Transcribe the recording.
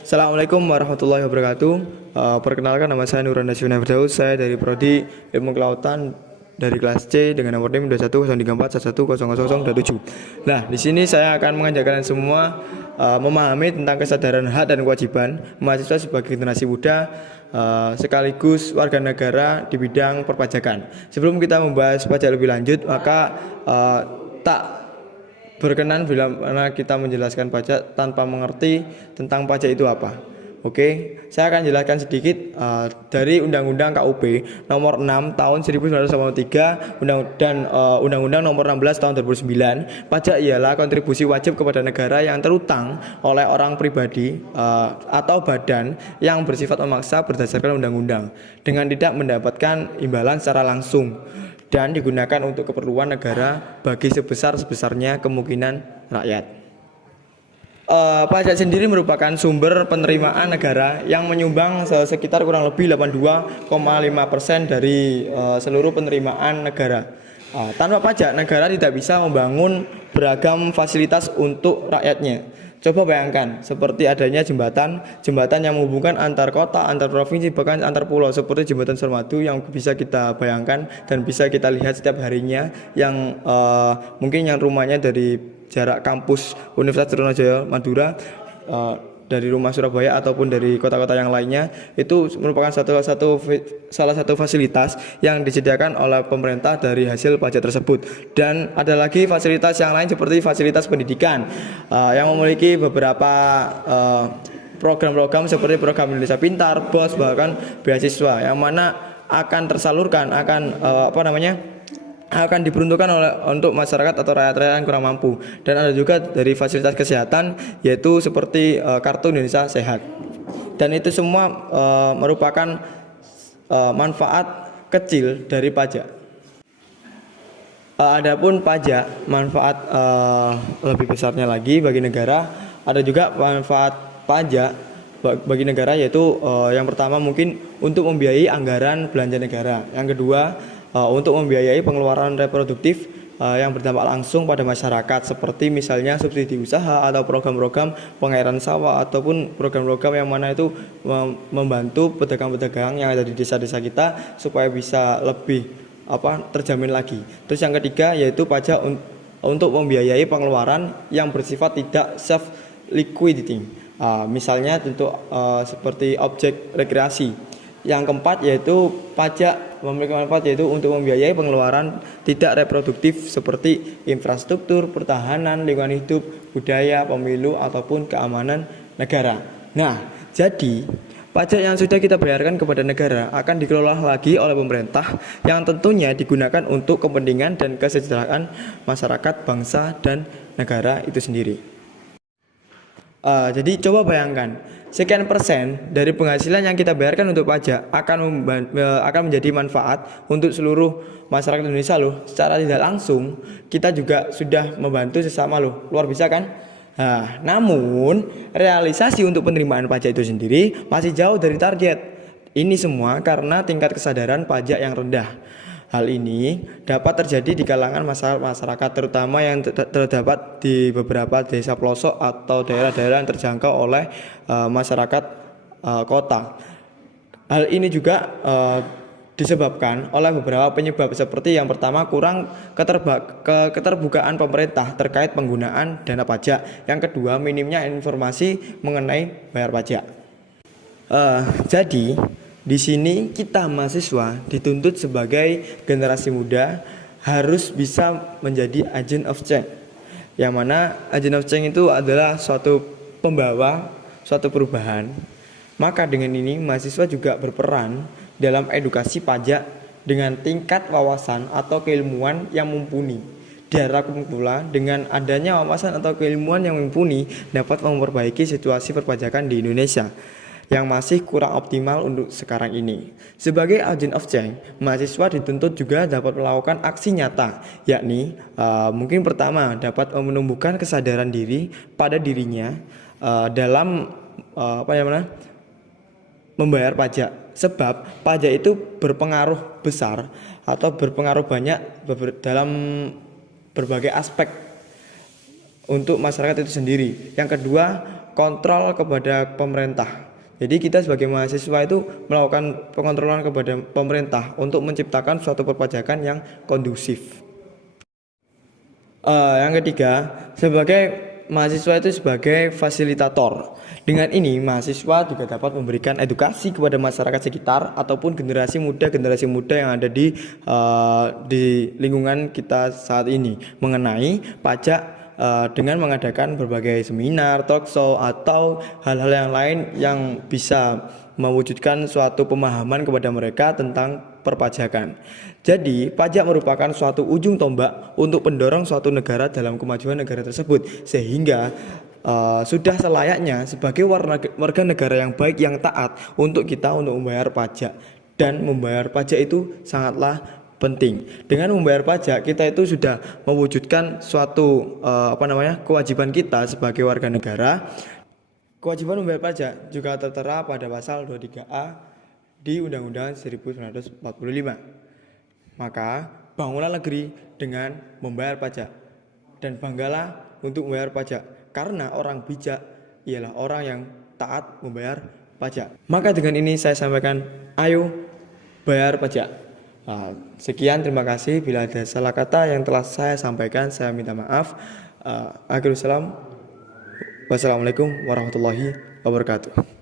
Assalamualaikum warahmatullahi wabarakatuh. Perkenalkan, nama saya Nuranda Syuna Firdaus. Saya dari Prodi Ilmu Kelautan dari kelas C dengan nomor NIM 21034110007. Nah, di sini saya akan mengajak kalian semua memahami tentang kesadaran hak dan kewajiban mahasiswa sebagai generasi muda, sekaligus warga negara di bidang perpajakan. Sebelum kita membahas pajak lebih lanjut, maka tak berkenan bila mana kita menjelaskan pajak tanpa mengerti tentang pajak itu apa. Oke, saya akan jelaskan sedikit dari Undang-Undang KUP nomor 6 tahun 1983 dan Undang-Undang nomor 16 tahun 2009. Pajak ialah kontribusi wajib kepada negara yang terutang oleh orang pribadi atau badan yang bersifat memaksa berdasarkan undang-undang dengan tidak mendapatkan imbalan secara langsung dan digunakan untuk keperluan negara bagi sebesar-besarnya kemungkinan rakyat. Pajak sendiri merupakan sumber penerimaan negara yang menyumbang sekitar kurang lebih 82,5% dari seluruh penerimaan negara. Tanpa pajak, negara tidak bisa membangun beragam fasilitas untuk rakyatnya. Coba bayangkan, seperti adanya jembatan yang menghubungkan antar kota, antar provinsi, bahkan antar pulau, seperti jembatan Suramadu yang bisa kita bayangkan dan bisa kita lihat setiap harinya, yang mungkin yang rumahnya dari jarak kampus Universitas Trunojoyo Madura, dari rumah Surabaya ataupun dari kota-kota yang lainnya, itu merupakan salah satu fasilitas yang disediakan oleh pemerintah dari hasil pajak tersebut. Dan ada lagi fasilitas yang lain seperti fasilitas pendidikan yang memiliki beberapa program-program seperti program Indonesia Pintar, BOS, bahkan beasiswa yang mana akan tersalurkan, akan diperuntukkan untuk masyarakat atau rakyat-rakyat yang kurang mampu. Dan ada juga dari fasilitas kesehatan, yaitu seperti kartu Indonesia Sehat. Dan itu semua merupakan manfaat kecil dari pajak. Adapun pajak, manfaat lebih besarnya lagi bagi negara, ada juga manfaat pajak bagi negara, yaitu yang pertama mungkin untuk membiayai anggaran belanja negara. Yang kedua, untuk membiayai pengeluaran reproduktif yang berdampak langsung pada masyarakat, seperti misalnya subsidi usaha atau program-program pengairan sawah ataupun program-program yang mana itu membantu pedagang-pedagang yang ada di desa-desa kita supaya bisa lebih terjamin lagi. Terus yang ketiga yaitu pajak untuk membiayai pengeluaran yang bersifat tidak self liquidating, misalnya tentu seperti objek rekreasi. Yang keempat yaitu pajak memiliki manfaat yaitu untuk membiayai pengeluaran tidak reproduktif seperti infrastruktur, pertahanan, lingkungan hidup, budaya, pemilu ataupun keamanan negara. Nah, jadi pajak yang sudah kita bayarkan kepada negara akan dikelola lagi oleh pemerintah yang tentunya digunakan untuk kepentingan dan kesejahteraan masyarakat, bangsa, dan negara itu sendiri. Jadi coba bayangkan, sekian persen dari penghasilan yang kita bayarkan untuk pajak akan menjadi manfaat untuk seluruh masyarakat Indonesia loh. Secara tidak langsung kita juga sudah membantu sesama loh. Luar biasa kan? Namun realisasi untuk penerimaan pajak itu sendiri masih jauh dari target. Ini semua karena tingkat kesadaran pajak yang rendah. Hal ini dapat terjadi di kalangan masyarakat, terutama yang terdapat di beberapa desa pelosok atau daerah-daerah yang terjangkau oleh masyarakat kota. Hal ini juga disebabkan oleh beberapa penyebab, seperti yang pertama kurang keterbukaan pemerintah terkait penggunaan dana pajak. Yang kedua minimnya informasi mengenai bayar pajak. Jadi di sini kita mahasiswa dituntut sebagai generasi muda harus bisa menjadi agent of change. Yang mana agent of change itu adalah suatu pembawa suatu perubahan. Maka dengan ini mahasiswa juga berperan dalam edukasi pajak dengan tingkat wawasan atau keilmuan yang mumpuni. Diharapkan pula dengan adanya wawasan atau keilmuan yang mumpuni dapat memperbaiki situasi perpajakan di Indonesia yang masih kurang optimal untuk sekarang ini. Sebagai agent of change, mahasiswa dituntut juga dapat melakukan aksi nyata, yakni mungkin pertama dapat menumbuhkan kesadaran diri pada dirinya dalam membayar pajak. Sebab pajak itu berpengaruh besar atau berpengaruh banyak dalam berbagai aspek untuk masyarakat itu sendiri. Yang kedua, kontrol kepada pemerintah. Jadi kita sebagai mahasiswa itu melakukan pengontrolan kepada pemerintah untuk menciptakan suatu perpajakan yang kondusif. Yang ketiga, sebagai mahasiswa itu sebagai fasilitator. Dengan ini, mahasiswa juga dapat memberikan edukasi kepada masyarakat sekitar ataupun generasi muda yang ada di lingkungan kita saat ini mengenai pajak dengan mengadakan berbagai seminar, talk show atau hal-hal yang lain yang bisa mewujudkan suatu pemahaman kepada mereka tentang perpajakan. Jadi, pajak merupakan suatu ujung tombak untuk pendorong suatu negara dalam kemajuan negara tersebut, sehingga sudah selayaknya sebagai warga negara yang baik, yang taat untuk membayar pajak, dan membayar pajak itu sangatlah penting. Dengan membayar pajak, kita itu sudah mewujudkan suatu kewajiban kita sebagai warga negara. Kewajiban membayar pajak juga tertera pada pasal 23A di Undang-Undang 1945. Maka, bangunlah negeri dengan membayar pajak, dan banggalah untuk membayar pajak, karena orang bijak ialah orang yang taat membayar pajak. Maka dengan ini saya sampaikan, ayo bayar pajak. Sekian, terima kasih. Bila ada salah kata yang telah saya sampaikan, saya minta maaf. Akhirul salam. Wassalamualaikum warahmatullahi wabarakatuh.